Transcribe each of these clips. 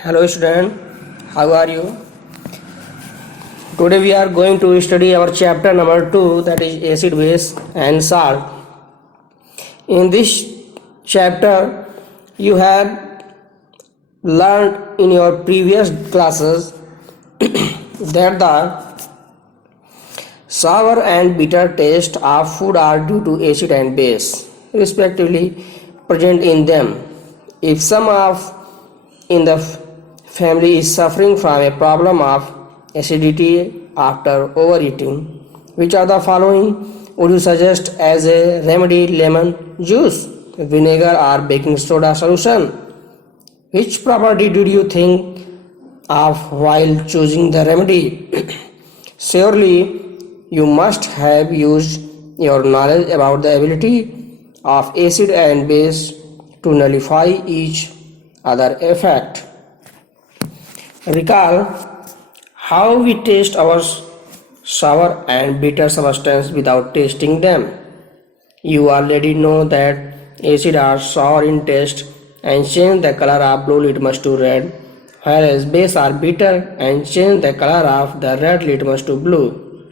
Hello student, how are you? Today we are going to study our chapter number 2, that is acid, base and salt. In this chapter you have learned in your previous classes that the sour and bitter taste of food are due to acid and base respectively present in them. If some of in the family is suffering from a problem of acidity after overeating, which are the following would you suggest as a remedy? Lemon juice, vinegar or baking soda solution? Which property did you think of while choosing the remedy? Surely you must have used your knowledge about the ability of acid and base to nullify each other effect. Recall how we taste our sour and bitter substance without tasting them. You already know that acid are sour in taste and change the color of blue litmus to red, whereas base are bitter and change the color of the red litmus to blue.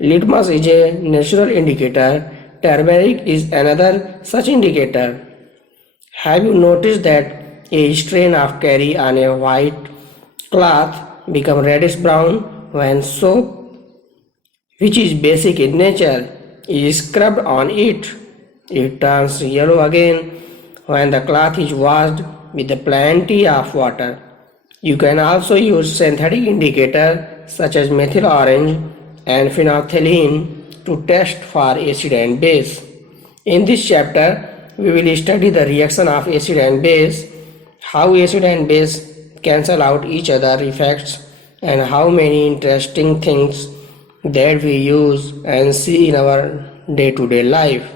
Litmus is a natural indicator. Turmeric is another such indicator. Have you noticed that a strain of curry on a white cloth become reddish brown when soap, which is basic in nature, is scrubbed on it? It turns yellow again when the cloth is washed with plenty of water. You can also use synthetic indicators such as methyl orange and phenolphthalein to test for acid and base. In this chapter, we will study the reaction of acid and base, how acid and base cancel out each other effects, and how many interesting things that we use and see in our day-to-day life.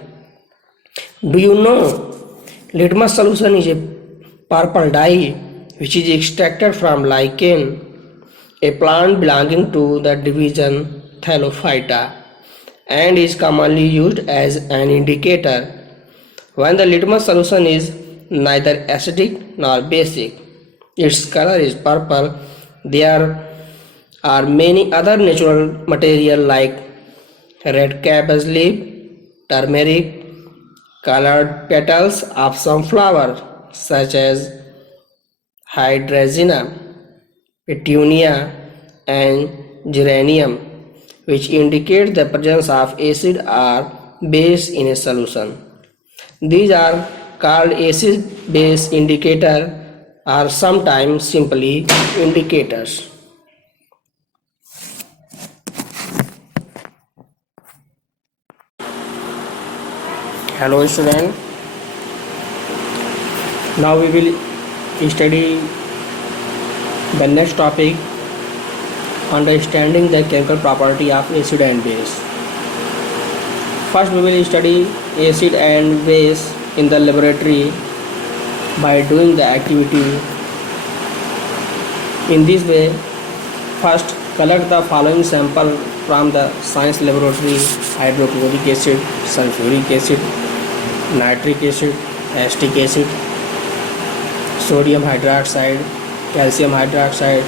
Do you know litmus solution is a purple dye which is extracted from lichen, a plant belonging to the division Thallophyta, and is commonly used as an indicator when the litmus solution is neither acidic nor basic. Its color is purple. There are many other natural material like red cabbage leaf, turmeric, colored petals of some flower such as hydrazina, petunia and geranium, which indicate the presence of acid or base in a solution. These are called acid-base indicator or sometimes simply indicators. Hello student, now we will study the next topic, understanding the chemical property of acid and base. First we will study acid and base in the laboratory by doing the activity. In this way, first collect the following sample from the science laboratory: hydrochloric acid, sulfuric acid, nitric acid, acetic acid, sodium hydroxide, calcium hydroxide,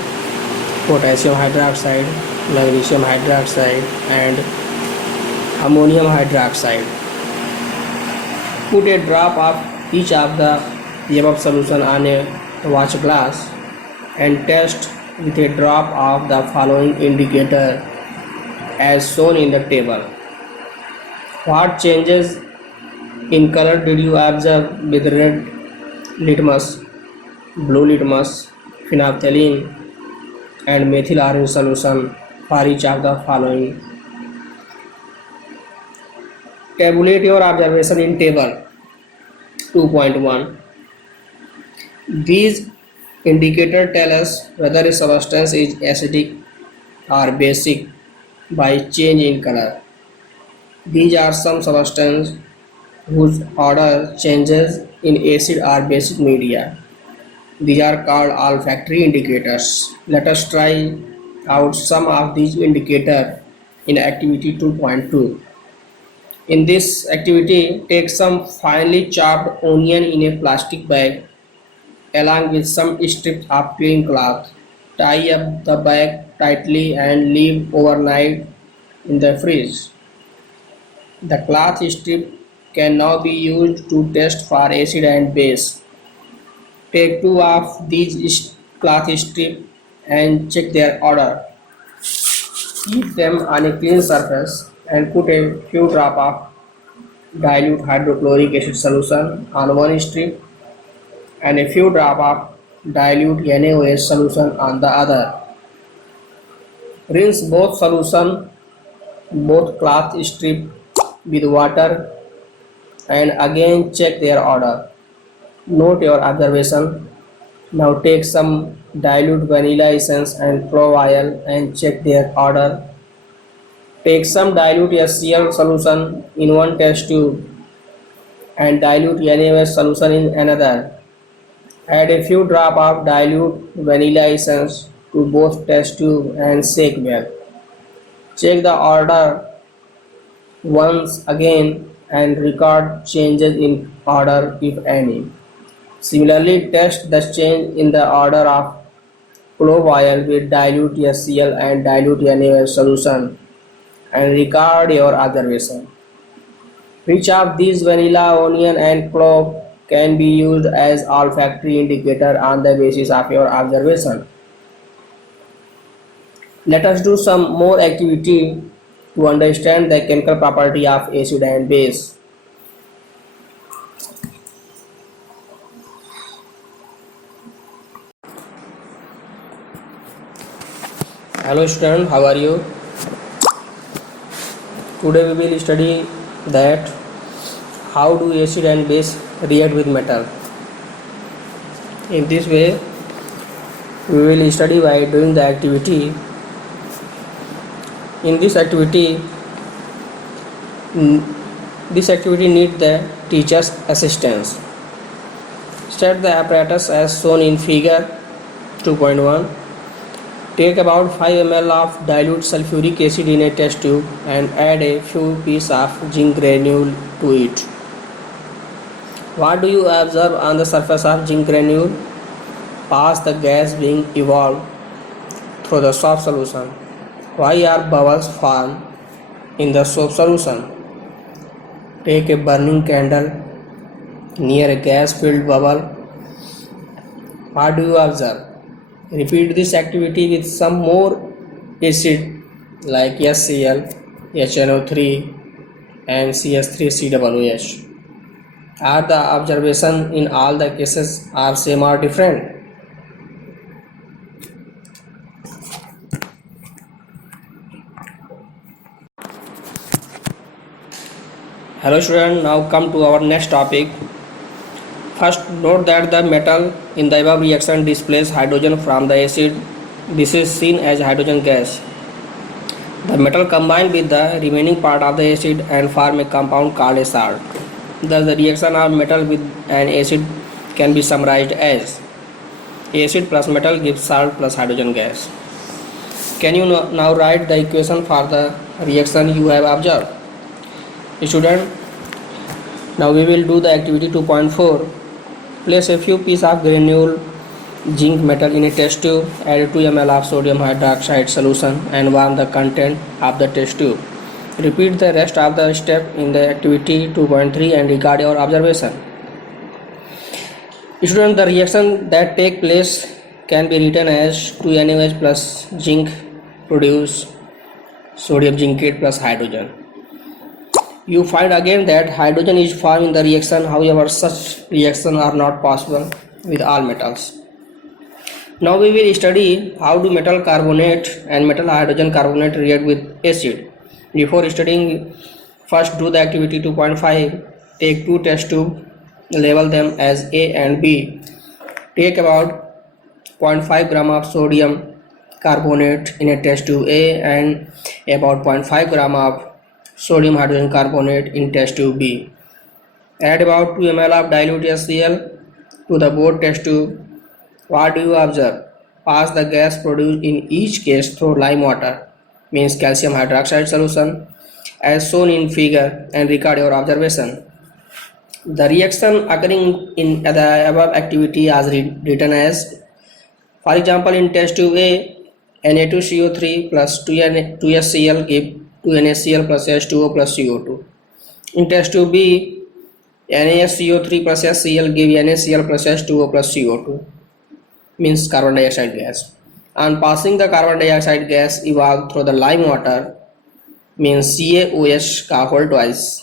potassium hydroxide, magnesium hydroxide and ammonium hydroxide. Put a drop of each of the above solution on a watch glass and test with a drop of the following indicator as shown in the table. What changes in color did you observe with red litmus, blue litmus, phenolphthalein and methyl orange solution for each of the following? Tabulate your observation in table 2.1. These indicators tell us whether a substance is acidic or basic by change in color. These are some substances whose order changes in acid or basic media. These are called olfactory indicators. Let us try out some of these indicators in activity 2.2. In this activity, take some finely chopped onion in a plastic bag along with some strips of clean cloth. Tie up the bag tightly and leave overnight in the fridge. The cloth strip can now be used to test for acid and base. Take two of these cloth strips and check their odor. Keep them on a clean surface and put a few drops of dilute hydrochloric acid solution on one strip and a few drops of dilute NaOH solution on the other. Rinse both cloth strip with water and again check their odor. Note your observation. Now take some dilute vanilla essence and clove oil and check their odor. Take some dilute HCl solution in one test tube and dilute NaOH solution in another. Add a few drops of dilute vanilla essence to both test tube and shake well. Check the odor once again and record changes in odor if any. Similarly, test the change in the odor of clove oil with dilute HCl and dilute NaOH solution and record your observation. Which of these vanilla, onion and clove can be used as olfactory indicator on the basis of your observation? Let us do some more activity to understand the chemical property of acid and base. Hello student, how are you? Today we will study that how do acid and base react with metal. In this way we will study by doing the activity. In this activity needs the teacher's assistance. Set the apparatus as shown in figure 2.1. Take about 5 ml of dilute sulfuric acid in a test tube and add a few pieces of zinc granule to it. What do you observe on the surface of zinc granule? Pass the gas being evolved through the soap solution. Why are bubbles formed in the soap solution? Take a burning candle near a gas-filled bubble. What do you observe? Repeat this activity with some more acid like HCl, HNO3 and CH3COOH. Are the observations in all the cases are same or different? Hello student, now come to our next topic. First, note that the metal in the above reaction displays hydrogen from the acid. This is seen as hydrogen gas. The metal combine with the remaining part of the acid and form a compound called a salt. Thus, the reaction of metal with an acid can be summarized as acid plus metal gives salt plus hydrogen gas. Can you now write the equation for the reaction you have observed? Student, now we will do the activity 2.4. Place a few pieces of granule zinc metal in a test tube, add 2 ml of sodium hydroxide solution and warm the content of the test tube. Repeat the rest of the step in the activity 2.3 and record your observation. Student, the reaction that take place can be written as 2 NaOH plus zinc produce sodium zincate plus hydrogen. You find again that hydrogen is formed in the reaction, however such reactions are not possible with all metals. Now we will study how do metal carbonate and metal hydrogen carbonate react with acid. Before studying, first do the activity 2.5. Take two test tubes, label them as A and B. Take about 0.5 gram of sodium carbonate in a test tube A and about 0.5 gram of sodium hydrogen carbonate in test tube B. Add about 2 ml of dilute HCl to the both test tube. What do you observe? Pass the gas produced in each case through lime water, means calcium hydroxide solution, as shown in figure and record your observation. The reaction occurring in the above activity as written as, for example, in test tube A, Na2CO3 plus 2SCl give 2NaCl plus H2O plus CO2. In test tube B, NaSCO3 plus HCl give NaCl plus H2O plus CO2, means carbon dioxide gas. On passing the carbon dioxide gas evolved through the lime water, means CaOH का whole twice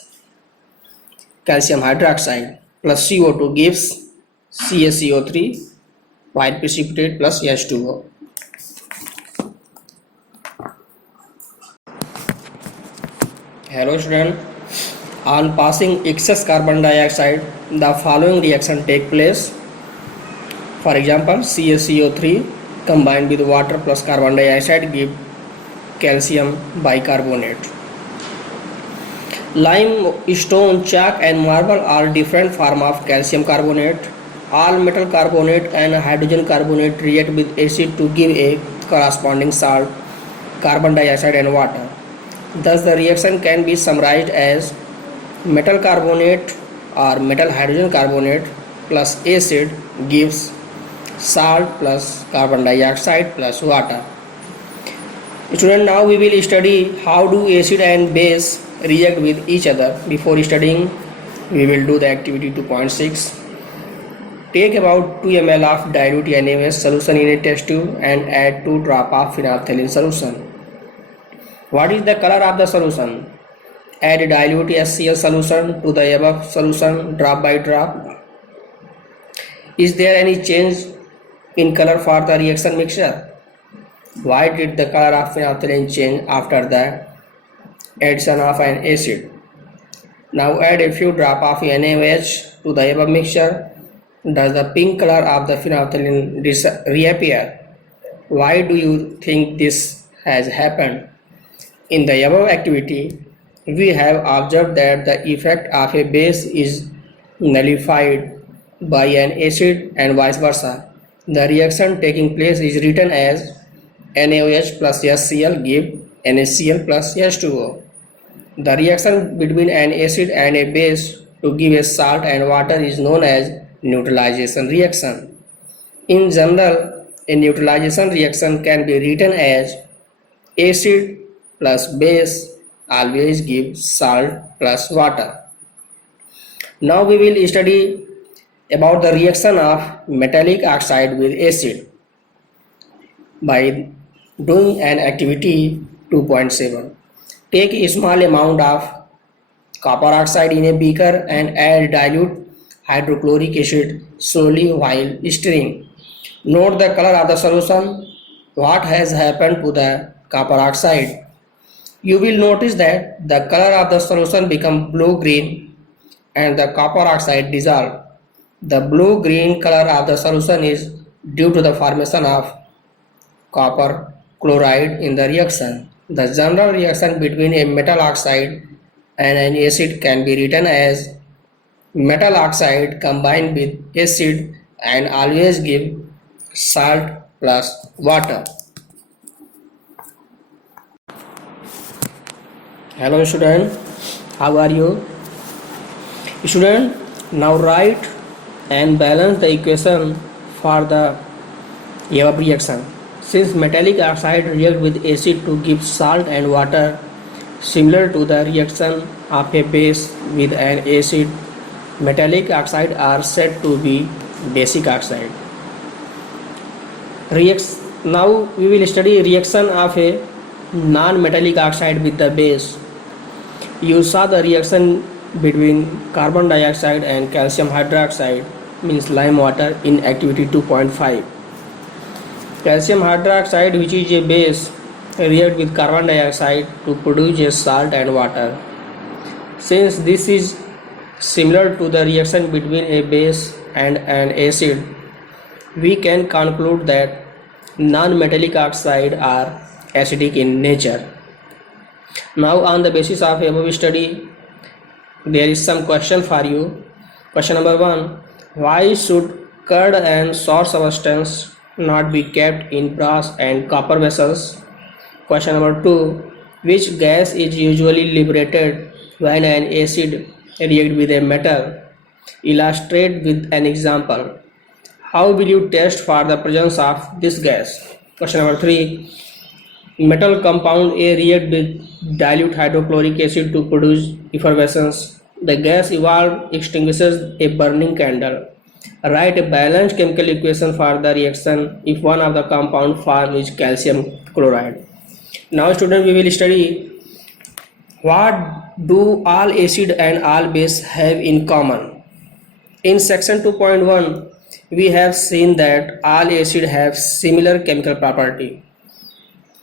calcium hydroxide plus CO2 gives CaCO3 white precipitate plus H2O. Hello student. On passing excess carbon dioxide, the following reaction take place. For example, CaCO3 combined with water plus carbon dioxide give calcium bicarbonate. Lime, stone, chalk and marble are different form of calcium carbonate. All metal carbonate and hydrogen carbonate react with acid to give a corresponding salt, carbon dioxide and water. Thus the reaction can be summarized as metal carbonate or metal hydrogen carbonate plus acid gives salt plus carbon dioxide plus water. Student, now we will study how do acid and base react with each other. Before studying, we will do the activity 2.6. Take about 2 ml of dilute NaOH solution in a test tube and add 2 drops of phenolphthalein solution. What is the color of the solution? Add dilute HCl solution to the above solution drop by drop. Is there any change in color for the reaction mixture? Why did the color of phenolphthalein change after the addition of an acid? Now add a few drops of NaOH to the above mixture. Does the pink color of the phenolphthalein reappear? Why do you think this has happened? In the above activity, we have observed that the effect of a base is nullified by an acid and vice versa. The reaction taking place is written as NaOH plus HCl give NaCl plus H2O. The reaction between an acid and a base to give a salt and water is known as neutralization reaction. In general, a neutralization reaction can be written as acid plus base always gives salt plus water. Now we will study about the reaction of metallic oxide with acid by doing an activity 2.7. Take a small amount of copper oxide in a beaker and add dilute hydrochloric acid slowly while stirring. Note the color of the solution. What has happened to the copper oxide? You will notice that the color of the solution becomes blue-green and the copper oxide dissolves. The blue-green color of the solution is due to the formation of copper chloride in the reaction. The general reaction between a metal oxide and an acid can be written as metal oxide combined with acid and always give salt plus water. Hello student, how are you? Student, now write and balance the equation for the above reaction. Since metallic oxide reacts with acid to give salt and water, similar to the reaction of a base with an acid, metallic oxide are said to be basic oxide. Now we will study reaction of a non-metallic oxide with the base. You saw the reaction between carbon dioxide and calcium hydroxide, means lime water, in activity 2.5. Calcium hydroxide, which is a base, reacts with carbon dioxide to produce a salt and water. Since this is similar to the reaction between a base and an acid, we can conclude that non-metallic oxide are acidic in nature. Now on the basis of above study, there is some question for you. Question number 1. Why should curd and sour substance not be kept in brass and copper vessels? Question number 2. Which gas is usually liberated when an acid reacts with a metal? Illustrate with an example. How will you test for the presence of this gas? Question number 3. Metal compound A react with dilute hydrochloric acid to produce effervescence. The gas evolved extinguishes a burning candle. Write a balanced chemical equation for the reaction if one of the compound formed is calcium chloride. Now student, we will study what do all acid and all base have in common. In section 2.1, we have seen that all acid have similar chemical property.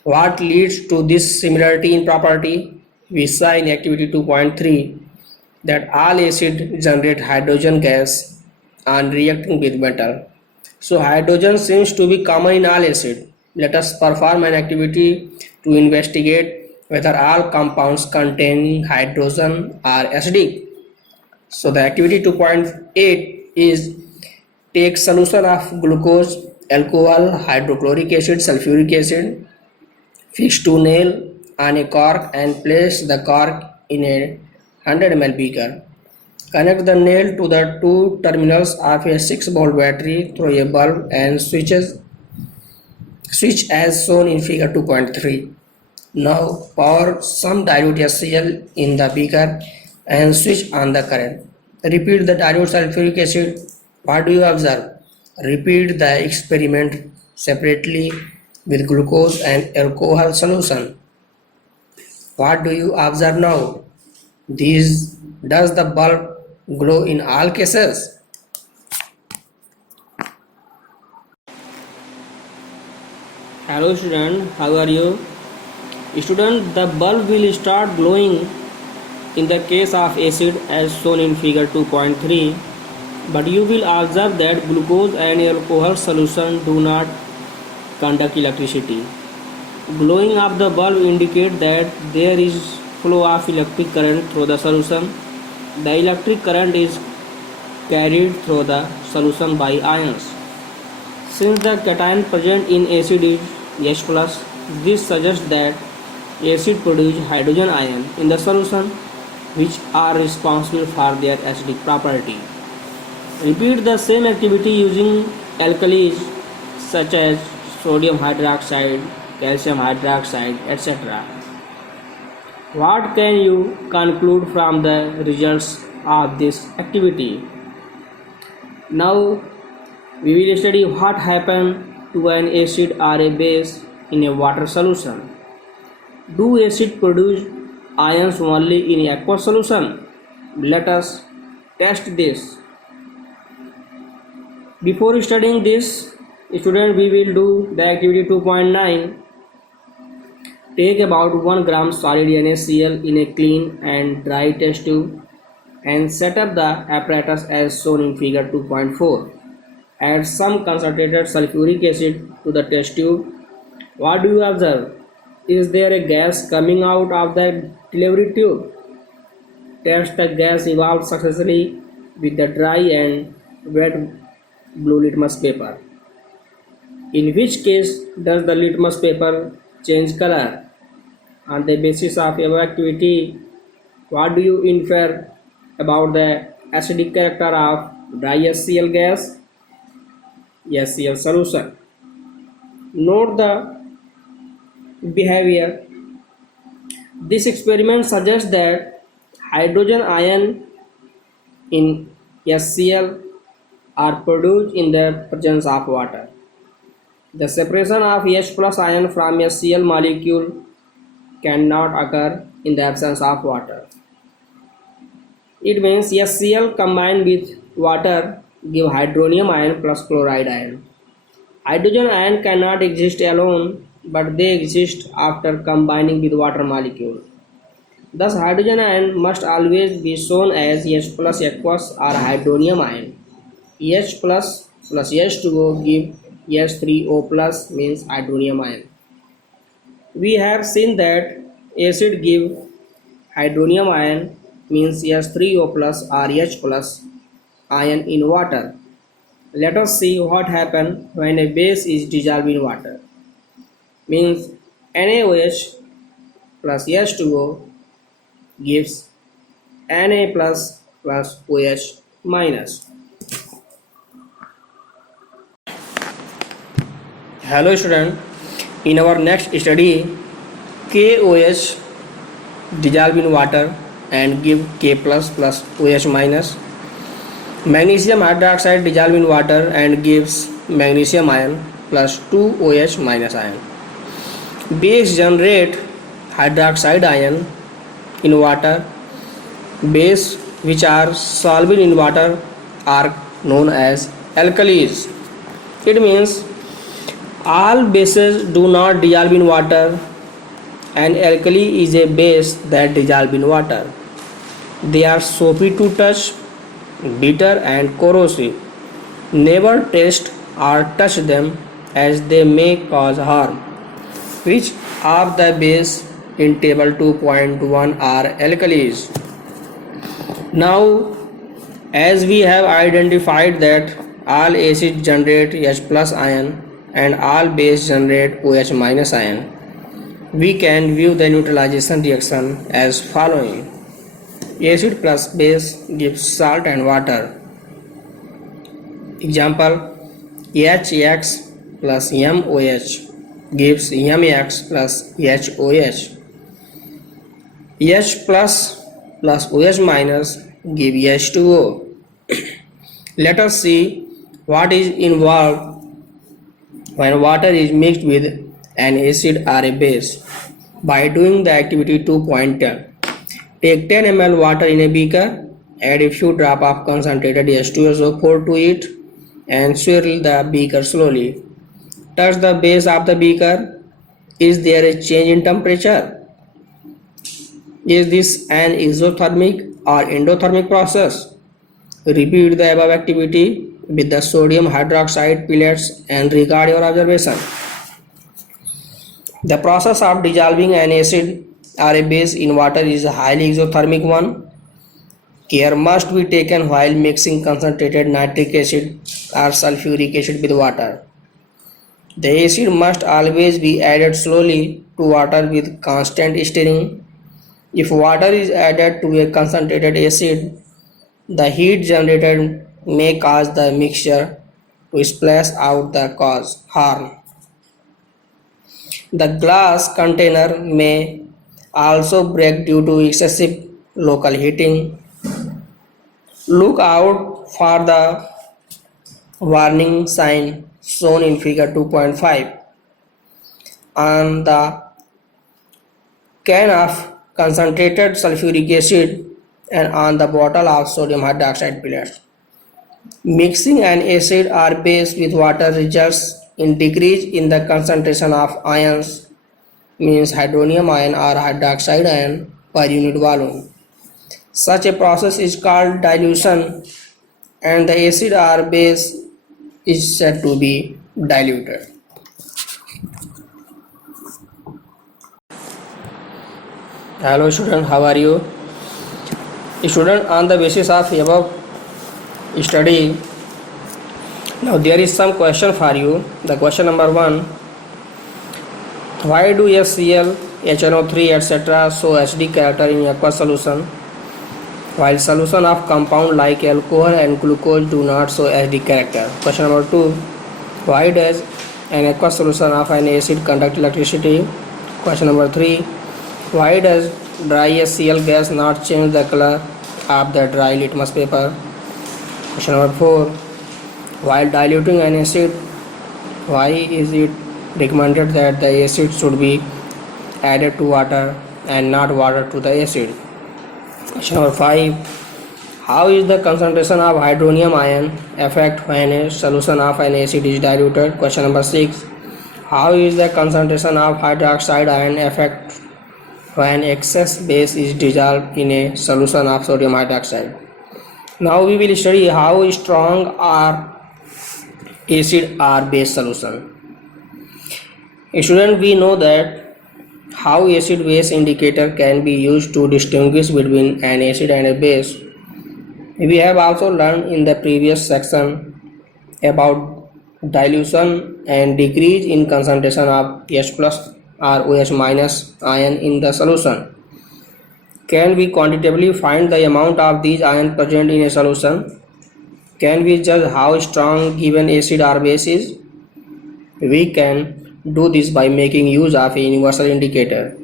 What leads to this similarity in property? We saw in activity 2.3 that all acid generate hydrogen gas on reacting with metal. So hydrogen seems to be common in all acid. Let us perform an activity to investigate whether all compounds containing hydrogen are acidic. So the activity 2.8 is take solution of glucose, alcohol, hydrochloric acid, sulfuric acid. Fix two nail on a cork and place the cork in a 100 ml beaker. Connect the nail to the two terminals of a 6-volt battery through a bulb and switch as shown in figure 2.3. Now pour some dilute HCl in the beaker and switch on the current. Repeat the dilute sulfuric acid. What do you observe? Repeat the experiment separately with glucose and alcohol solution. What do you observe now? Does the bulb glow in all cases? Hello student, how are you? Student, the bulb will start glowing in the case of acid as shown in figure 2.3, but you will observe that glucose and alcohol solution do not conduct electricity. Glowing of the bulb indicates that there is flow of electric current through the solution. The electric current is carried through the solution by ions. Since the cation present in acid is H+, this suggests that acid produces hydrogen ion in the solution, which are responsible for their acidic property. Repeat the same activity using alkalis such as sodium hydroxide, calcium hydroxide, etc. What can you conclude from the results of this activity? Now we will study what happens to an acid or a base in a water solution. Do acid produce ions only in aqueous solution? Let us test this. Before studying this, student, we will do the activity 2.9. Take about 1 gram solid NaCl in a clean and dry test tube and set up the apparatus as shown in figure 2.4. Add some concentrated sulfuric acid to the test tube. What do you observe? Is there a gas coming out of the delivery tube? Test the gas evolved successfully with the dry and wet blue litmus paper. In which case does the litmus paper change color? On the basis of your activity, what do you infer about the acidic character of dry HCl gas? HCl solution. Note the behavior. This experiment suggests that hydrogen ion in HCl are produced in the presence of water. The separation of H plus ion from HCl molecule cannot occur in the absence of water. It means HCl combined with water give hydronium ion plus chloride ion. Hydrogen ion cannot exist alone, but they exist after combining with water molecule. Thus hydrogen ion must always be shown as H plus aqueous or hydronium ion. H plus H2O give H3O plus means hydronium ion. We have seen that acid give hydronium ion means H3O plus or H plus ion in water. Let us see what happens when a base is dissolved in water. Means NaOH plus H2O gives Na plus OH minus. Hello student, in our next study, KOH dissolve in water and give K plus OH minus. Magnesium hydroxide dissolve in water and gives magnesium ion plus 2OH minus ion. Base generate hydroxide ion in water. Base which are soluble in water are known as alkalis. It means all bases do not dissolve in water. An alkali is a base that dissolves in water. They are soapy to touch, bitter and corrosive. Never taste or touch them as they may cause harm. Which of the base in table 2.1 are alkalis? Now, as we have identified that all acids generate H plus ion and all base generate OH minus ion, we can view the neutralization reaction as following. Acid plus base gives salt and water. Example, HX plus MOH gives MX plus HOH. H plus OH minus give H2O. Let us see what is involved when water is mixed with an acid or a base. By doing the activity 2.10, take 10 ml water in a beaker, add a few drops of concentrated H2SO4 to it and swirl the beaker slowly. Touch the base of the beaker. Is there a change in temperature? Is this an exothermic or endothermic process? Repeat the above activity with the sodium hydroxide pellets and record your observation. The process of dissolving an acid or a base in water is a highly exothermic one. Care must be taken while mixing concentrated nitric acid or sulfuric acid with water. The acid must always be added slowly to water with constant stirring. If water is added to a concentrated acid, the heat generated may cause the mixture to splash out the cause harm. The glass container may also break due to excessive local heating. Look out for the warning sign shown in figure 2.5 on the can of concentrated sulfuric acid and on the bottle of sodium hydroxide pellets. Mixing an acid or base with water results in decrease in the concentration of ions, means hydronium ion or hydroxide ion per unit volume. Such a process is called dilution and the acid or base is said to be diluted. Hello student, how are you? Student, on the basis of above study, now there is some question for you. The question number 1, why do HCl, HNO3 etc. show HD character in aqueous solution while solution of compound like alcohol and glucose do not show HD character? Question number 2, why does an aqueous solution of an acid conduct electricity? Question number 3, why does dry HCl gas not change the color of the dry litmus paper? Question number 4, while diluting an acid, why is it recommended that the acid should be added to water and not water to the acid? Question number 5, how is the concentration of hydronium ion affect when a solution of an acid is diluted? Question number 6, how is the concentration of hydroxide ion affect when excess base is dissolved in a solution of sodium hydroxide? Now we will study how strong are acid or base solution. Student, we know that how acid base indicator can be used to distinguish between an acid and a base. We have also learned in the previous section about dilution and decrease in concentration of H plus or OH minus ion in the solution. Can we quantitatively find the amount of these ions present in a solution? Can we judge how strong given acid or base is? We can do this by making use of a universal indicator,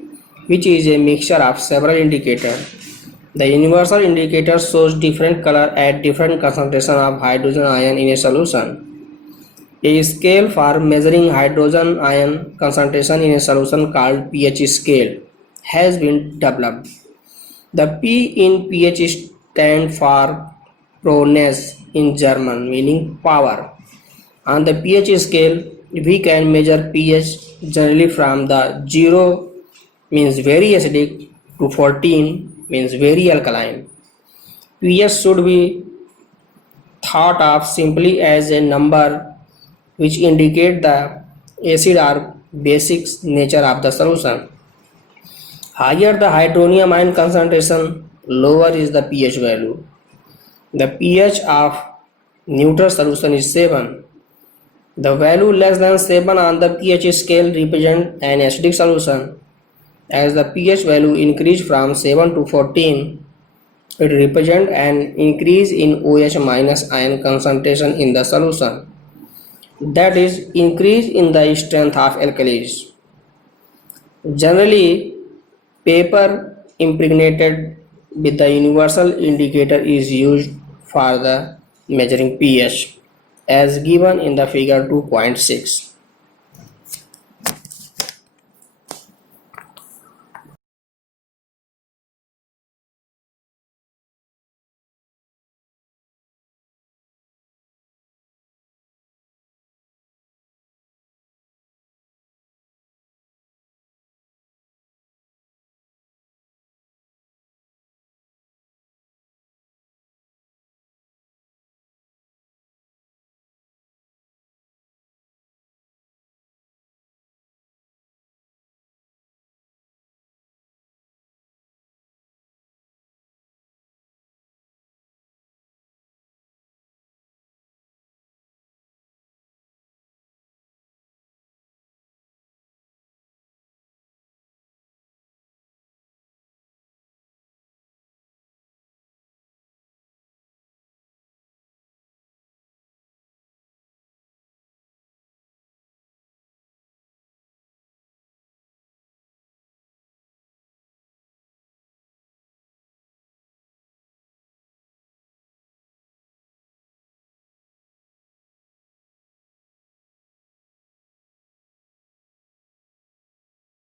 which is a mixture of several indicators. The universal indicator shows different color at different concentration of hydrogen ion in a solution. A scale for measuring hydrogen ion concentration in a solution called pH scale has been developed. The P in pH stands for Proness in German, meaning power. On the pH scale, we can measure pH generally from the 0 means very acidic to 14 means very alkaline. pH should be thought of simply as a number which indicate the acid or basic nature of the solution. Higher the hydronium ion concentration, lower is the pH value. The pH of neutral solution is 7. The value less than 7 on the pH scale represents an acidic solution. As the pH value increase from 7 to 14, it represents an increase in OH minus ion concentration in the solution. That is, increase in the strength of alkalis. Generally, paper impregnated with the universal indicator is used for the measuring pH as given in the figure 2.6.